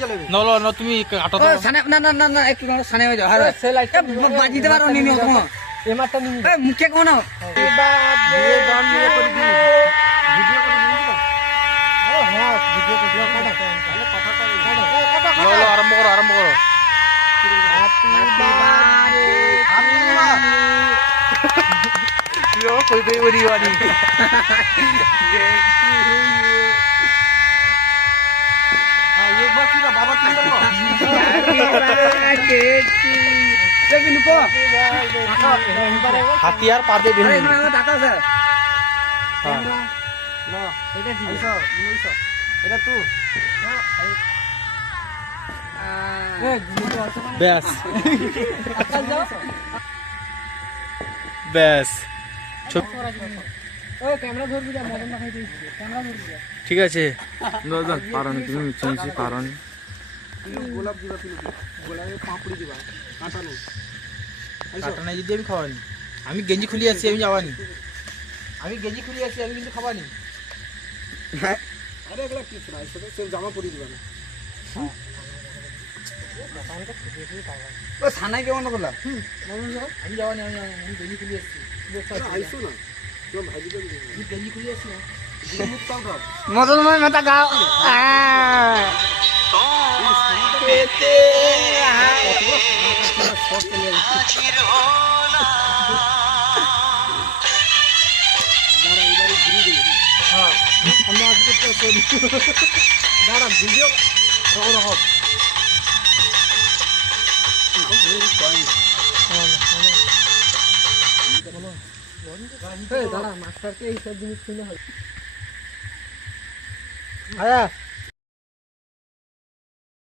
না তুমি কাটো তো না একটু সানে হয়ে যাও আরে বাজিতে পারো নি তুমি এই মাঠটা নিয়ে এই মুখে কোন দিয়ে গান দিয়ে করে দি ভিডিও করে দিন তো হ্যাঁ ভিডিও করে দাও তাহলে কথা কর আরম্ভ করো হ্যাপি বার্থডে ইয়ো কই কই বড়ি বাড়ি एक बार फिर बाबा तुम करो হাতিয়ার পাদে বেঁধে টাকা আছে না এটা কি এটা তুই ব্যাস ব্যাস ওই ক্যামেরা ধরবি যা মদন দেখাই দিস ক্যামেরা ধরবি ঠিক আছে পারন তুমি মিছি পারন গোলাপ দিবা তুমি গোলাপের পাপড়ি দিবা কাটানো কাটা নাই যদি আমি খাওয়ানি আমি গেঞ্জি খুলি আছি আমি যাওয়ানি আমি গেঞ্জি খুলি আছি আমি কিন্তু খাওয়ানি আরে এগুলা কি ফ্রাই সেটা সব জামা পরি দিবা না ও সানাই কেমন করলা আমি যাওয়ানি আমি গেঞ্জি খুলি আসছি আইসো না তুমি ভাজি করে দিবি আমি গেঞ্জি খুলি আসছি না মুখ পাও দাও মদনময় মাতা গাও আমরা আজকে তো দাঁড়া ভিডিও রকম দাঁড়া মাস্টারকে এইসব জিনিস কিনে হয়